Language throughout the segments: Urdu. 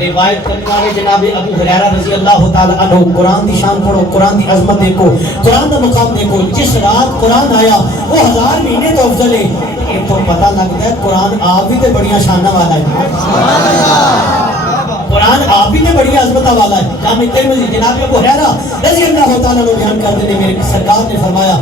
روایت کرنے والے جناب ابو ہریرہ رضی اللہ تعالی عنہ، قرآن دی شان پڑھو، قرآن دی عظمت دیکھو، قرآن دا مقام دیکھو، جس رات قرآن آیا وہ 1000 مہینے تو افضل ہے۔ یہ تو پتہ لگتا ہے قرآن آپ بھی تے بڑیاں شانہ والا ہے، قرآن آپ بھی نے بڑی عظمتہ والا ہے۔ جامع ترمذی جناب ابو ہریرہ رضی اللہ تعالیٰ عنہ بیان کرتے ہیں، میرے سرکار نے فرمایا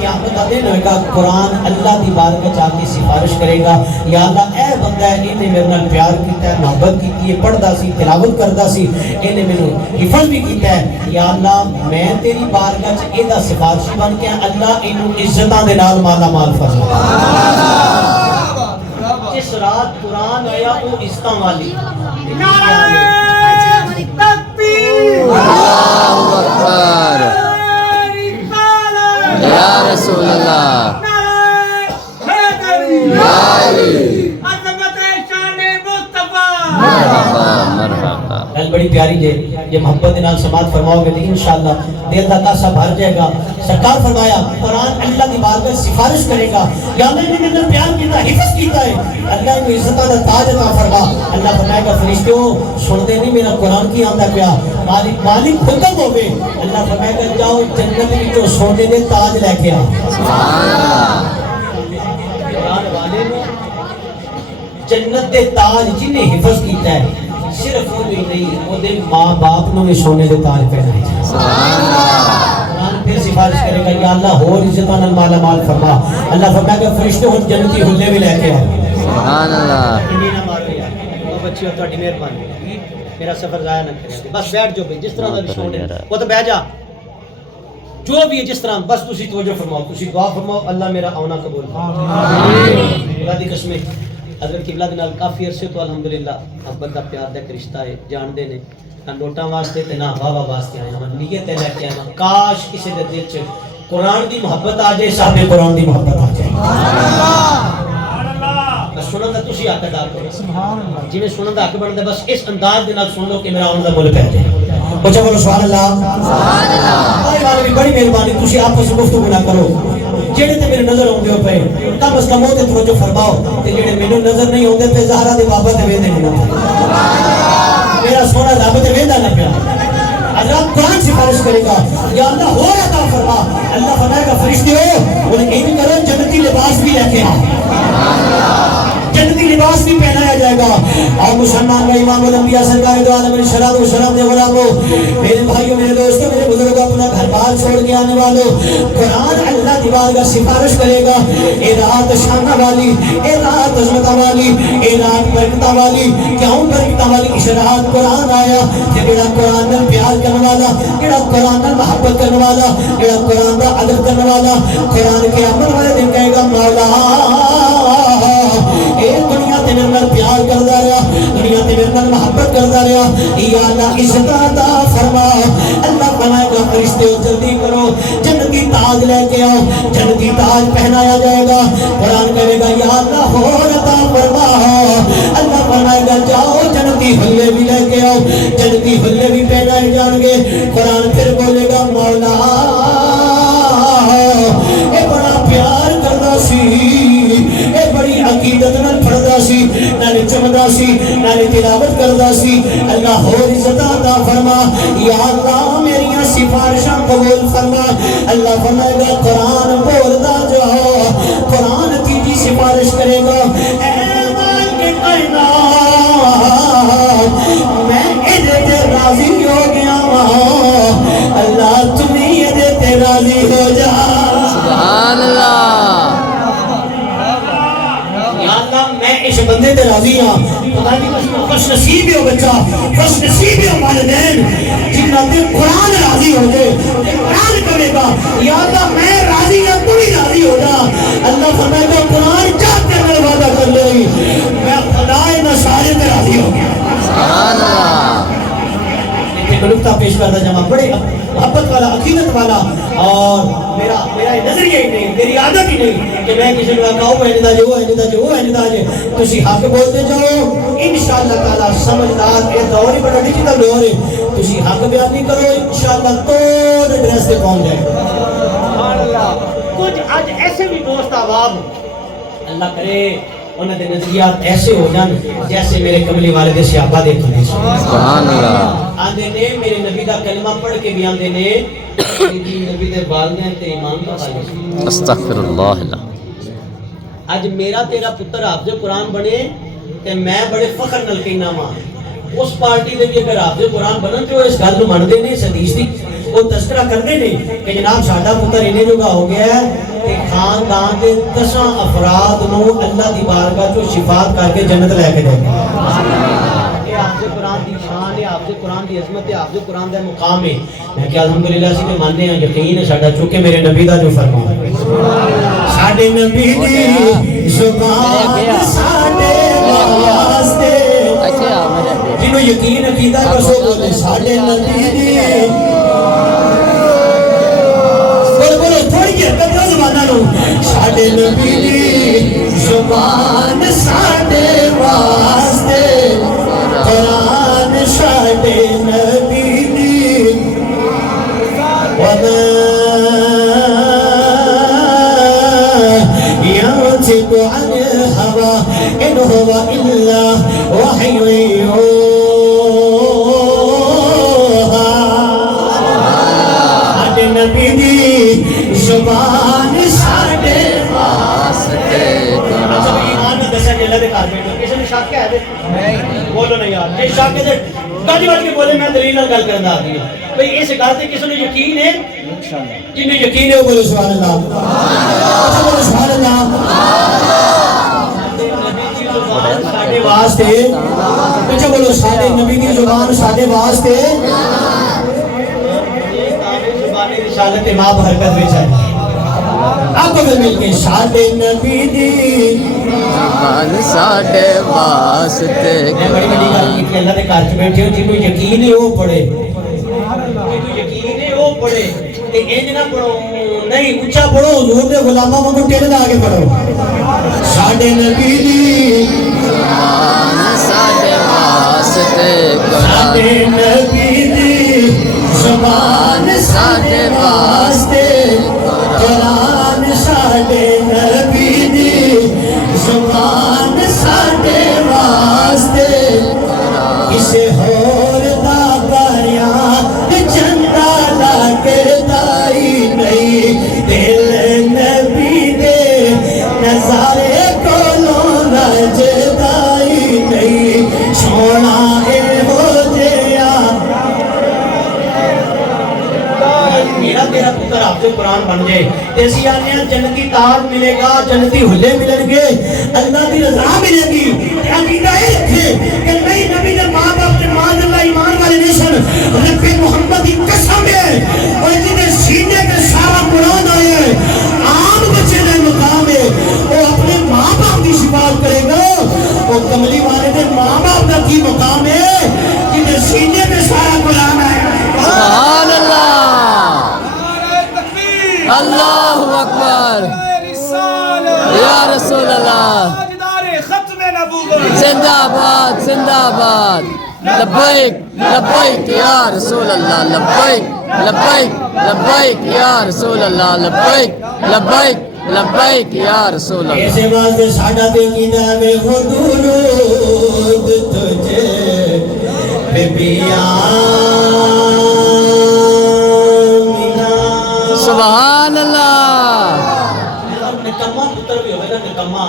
قیامت کا دن ہوئے گا، قرآن اللہ دی بارگاہ جا کے سفارش کرے گا، یا اللہ اے بندہ ہے، انہیں میرے نال پیار کیتا ہے، محبت کیتی ہے، پڑھدا سی، تلاوت کردا سی، انہیں مینوں حفظ بھی کیتا ہے، یا اللہ میں تیری بارگاہ چ ایدا سفارشی بن کے اللہ انہوں عزتاں دے نال مالا مال فرما۔ جس رات قرآن آیا وہ عزتاں والی، اللہ اکبر یا رسول اللہ، بڑی پیاری جے یہ محبت نال سماعت فرماؤ گے تو انشاءاللہ دل کا کاسا بھر جائے گا۔ سرکار فرمایا قرآن اللہ کی بارگاہ سفارش کرے گا، یا اللہ نے میرے پیار کیتا ہے، حفظ کیتا ہے، اللہ نے عزتاں دا تاج عطا فرما۔ اللہ فرمائے گا فرشتوں سنتے نہیں میرا قرآن کی آندا پیا، مالک حکم ہوے، اللہ فرمائے گا جاؤ جنت وچوں سونے دے تاج لے کے آ۔ سبحان اللہ، قرآن والے نے جنت دے تاج جنہیں حفظ کیتا ہے، صرف وہ بھی نہیں، وہ دے ماں باپ نو بھی سونے دے تاج پہنائے۔ سبحان اللہ، قرآن پھر سفارش کرے گا یا اللہ اور عزتاں نال مالا مال فرما۔ اللہ فرمائے گا فرشتے ہن جنتی حلے بھی لے کے آؤ۔ سبحان اللہ، انہی نہ مارو یار، وہ بچیو تہاڈی مہربانی، میرا سفر ضائع نہ کرے، بس بیٹھ جاؤ، جس طرح دا بھی شوق ہے وہ تو بیٹھ جا، جو بھی ہے جس طرح، بس تسی توجہ فرماؤ، تسی دعا فرماؤ اللہ میرا آنا قبول آمین۔ خدا دی قسم حضرت قبلہ دے نال کافی عرصے تو الحمدللہ محبت دا پیار دا ایک رشتہ ہے، جان دے نے نہ نوٹاں واسطے تے نہ واہ واسطے آیا ہاں، نیت لے کے آیا ہاں، کاش کسی دے دل چ قرآن دی محبت آ جائے، صاحب قرآن دی محبت آ جائے۔ سبحان اللہ، بس سنن دا تسی حق ادا کرو، سبحان اللہ، جویں سنن دا حق بندا بس اس انداز دے نال سن لو کہ میرا آن دا مل پہ جائے۔ بچا بولو سبحان اللہ، سبحان اللہ۔ اللہ والے بھی بڑی مہربانی، تسی آپس میں گفتگو نہ کرو، جڑے تے میرے نظر آؤندے ہو پے کم از کم تے توجہ فرماؤ، تے جڑے مینوں نظر نہیں آوندے تے زہرا دے بابا تے ویندے نہیں نہ، میرا سونا رب تے ویندا نہ پیا۔ حضرت قرآن سفارش کرے گا یا اللہ ہو عطا فرما، اللہ فرمائے گا فرشتوں انہیں یہ بھی کرو جنتی لباس بھی لے کے آؤ، جنتی لباس بھی پہنایا جائے گا۔ اور مسلمان و امام الانبیاء سرکار دو عالم شراب و شراب دے غلاموں، میرے بھائیوں، میرے دوستوں، میرے بزرگوں، اپنا گھر بار چھوڑ کے آنے والوں، قرآن اللہ دی بارگاہ سفارش کرے گا، اے رات شانہ والی، اے رات عظمتہ والی، اے رات برکتہ والی، کیوں برکتہ والی؟ اس رات قرآن آیا کہ جڑا قرآن نال پیار کرنے والا، جڑا قرآن نال محبت کرنے والا، جڑا قرآن دا ادب کرنے والا، قرآن کے عمل والے دن کہے گا مولا اے دنیا تے میرے نال پیار کردا رہیا، دنیا تے میرے نال محبت کردا رہیا، یا اللہ عزت عطا فرما۔ اللہ فرمائے گا فرشتے جلدی کرو، جنتی تاج لے کے آؤ، جنتی تاج پہنایا جائے گا۔ قرآن کہے گا یا اللہ اور عطا فرما، اللہ فرمائے گا جاؤ جنتی حلے بھی لے کے آؤ، جنتی حلے بھی پہنائے جان گے۔ قرآن پھر بولے گا مولا اے بڑا پیار کردا سی، اے بڑی عقیدت نال پڑھدا سی، نال چمدا سی، نال تلاوت کردا سی، اللہ ہور عزت عطا فرما، یا اللہ میریاں سفارشاں قبول فرما۔ اللہ فرمائے گا قرآن بولدا جاؤ، قرآن تیجی سفارش کرے گا، اے مالک کائنات میں ادھے تے راضی ہو گیا ہوں، اللہ تمہیں ادھے تے راضی ہو جا۔ سبحان اللہ، یا اللہ میں اس بندے تے راضی ہاں، خدا کی قسم خوش نصیب ہو بچہ، خوش نصیب ہو والدین جنہاں تے قرآن راضی ہو جائے، قرآن کرے گا یا اللہ میں راضی ہوں تو بھی راضی ہو جا۔ اللہ فرمائے گا قرآن چاہتے ہیں میرے وعدہ کر لے، میں خدائے نصارے تے راضی ہو گیا۔ سبحان اللہ، ایک نکتہ پیش کرتا جمع، بڑے محبت والا، عقیدت والا، اور میرا نظریہ ہی نہیں، میری عادت ہی نہیں کہ میں کسی کو کہوں ایندا جو ایندا جو ایندا جو، تسی حق بولتے جاؤ انشاءاللہ تعالی سمجھدار، یہ دور ہی بڑا ڈیجیٹل دور ہے، تسی حق بیان نہیں کرو انشاءاللہ تو ایڈریس پہ پہنچ جائے۔ سبحان اللہ، کچھ آج ایسے بھی دوست احباب اللہ کرے انہوں نے نظریات ایسے ہو جان جیسے میرے کملی والد صحابہ دے کھنے سبحان اللہ آندے نے میرے نبی دا کلمہ پڑھ کے بھی آندے نے نبی دے والدین تے ایمان کا خالص استغفر اللہ اج میرا تیرا پتر حافظ قرآن بنے تے میں بڑے فخر نال کہنا وا اس پارٹی دے بھی اگر حافظ قرآن بنن تے اس گل نوں مانتے نے اس حدیث دی وہ تذکرہ کرتے نہیں کہ جناب ساڈا پتر انہیں جگہ ہو گیا ہے کہ خاندان کے 10 افراد نو اللہ دی بارگاہ چوں شفاعت کر کے جنت لے کے جائے یہ حافظ قرآن دی شان ہے حافظ قرآن دی عظمت ہے حافظ قرآن دا مقام ہے میں کہ الحمدللہ اسی تے ماننے ہیں یقین ہے ساڈا چونکہ میرے نبی دا جو فرمان ساڈے نبی دی زبان ساڈے واسطے جنوں یقین عقیدہ بسو بولے ساڈے نبی دی بولو تھوڑی جی حرکت زبانہ لو ساڈے نبی دی زبان ساڈے واسطے قرآن ساڈے نبی دی وما ينطق عن الهوى إن هو إلا وحي يوحى ساڈے نبی دی زبان ساڈے واسطے اچھا ایمان دا دسا کہ اللہ دے گھر بیٹھو کسی نے شک ہے نہیں بولو نہیں یار یہ شک ہے گاڑی واڑ کے بولے میں دلیل نال گل کرن دا آدمی ہوں بھئی اس گل تے کسی نے یقین ہے جنہیں یقین ہے وہ بولو سبحان اللہ اچھا بولو سبحان اللہ ساڈے واسطے اچھا بولو ساڈے نبی دی زبان ساڈے واسطے زبان رسالت امام حرکت وچ ہے آپ کو مل کے ساڈے نبی دی زبان ساڈے واسطے میں بڑی بڑی گل کی اللہ دے گھر وچ بیٹھے ہو جنوں یقین ہے وہ پڑھے جنوں یقین ہے وہ پڑھے تے انج نہ پڑھو نہیں اونچا پڑھو حضور دے غلاماں وانگوں ٹیڑھ لا کے پڑھو ساڈے نبی دی زبان ساڈے واسطے ساڈے نبی دی زبان ساڈے واسطے قرآن ساڈے نبی دی زبان ساڈے واسطے کسے ہور دا بیان چندا لگدا ہی نہیں دل نبی دے نظارے کولوں رجدا ہی نہیں سونا اے ہو جیا میرا تیرا پتر حافظ قرآن بن جائے ایسی آنے جنتی تاج ملے گا جنتی حلے ملیں گے اللہ کی رضا ملے گی عقیدہ یہ رکھے کہ نہیں نبی نے ماں باپ نے مان اللہ ایمان والے نہیں سن رب محمد کی قسم ہے اور جنہیں سینے کے سارا قرآن آئے ہیں عام بچے نے مقام ہے وہ اپنے ماں باپ کی شفاعت کرے گا وہ کملی والے نے ماں باپ کا کی مقام ہے جنہیں سینے میں سارا قرآن آئے سبحان اللہ اللہ اکبر یا رسول اللہ زندہ باد زندہ باد لبیک لبیک یا رسول اللہ لبیک لبیک لبیک یا رسول اللہ لبیک لبیک لبیک یا رسول اللہ ایسے واسطے ساڈا تے کینا میں درود تجھے بے بیان سبحان اللہ نکما پتر بھی ہوئے نا نکما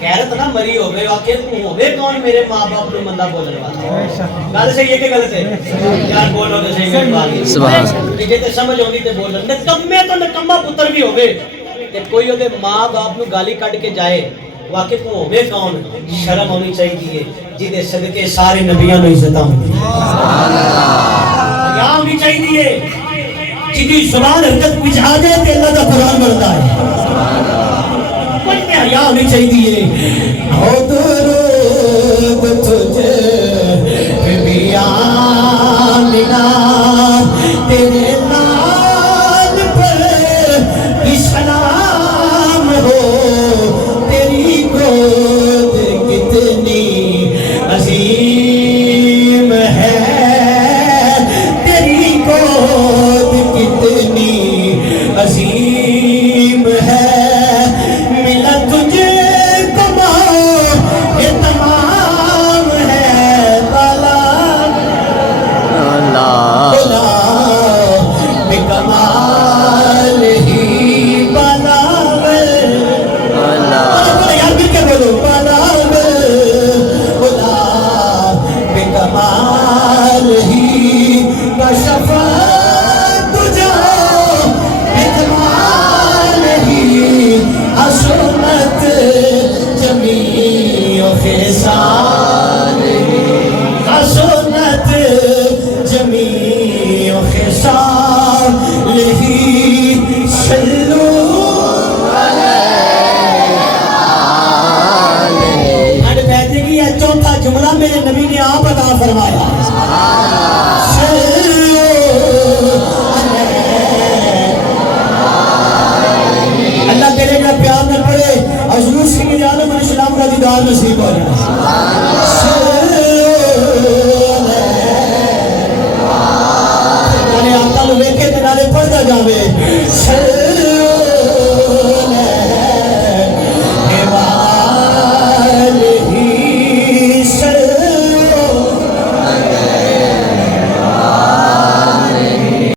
غیرت نہ مری ہوئے آخر ہوئے کون میرے ماں باپ کو مندہ بولنے والا گل صحیح ہے کہ غلط ہے یار بولو تو صحیح ہے بات سبحان جے تے سمجھ ہوندی تے بولو نکمے تو نکما پتر بھی ہوئے تے کوئی اودے ماں باپ نو گالی کڈ کے جائے واقف ہوئے کون شرم ہونی چاہیے جدے صدقے سارے نبیاں نو عزت ہوندی سبحان اللہ حیا ہونی چاہیے جدی زبان حرکت وچ آ جائے تے اللہ دا قرآن بنتا ہے کچھ تے حیا ہونی چاہیے ہو درود تجھے بیان نہ تیرے نام پر سلام ہو تیری گود کتنی عظیم ہے تیری گود کتنی عظیم ہے ملا تجھے کو ثواب عطا فرمایا. اللہ تیرے کا پیار نہ پڑے حضور سنگ عالم علیہ السلام کا دیدار نصیب ہو جائے.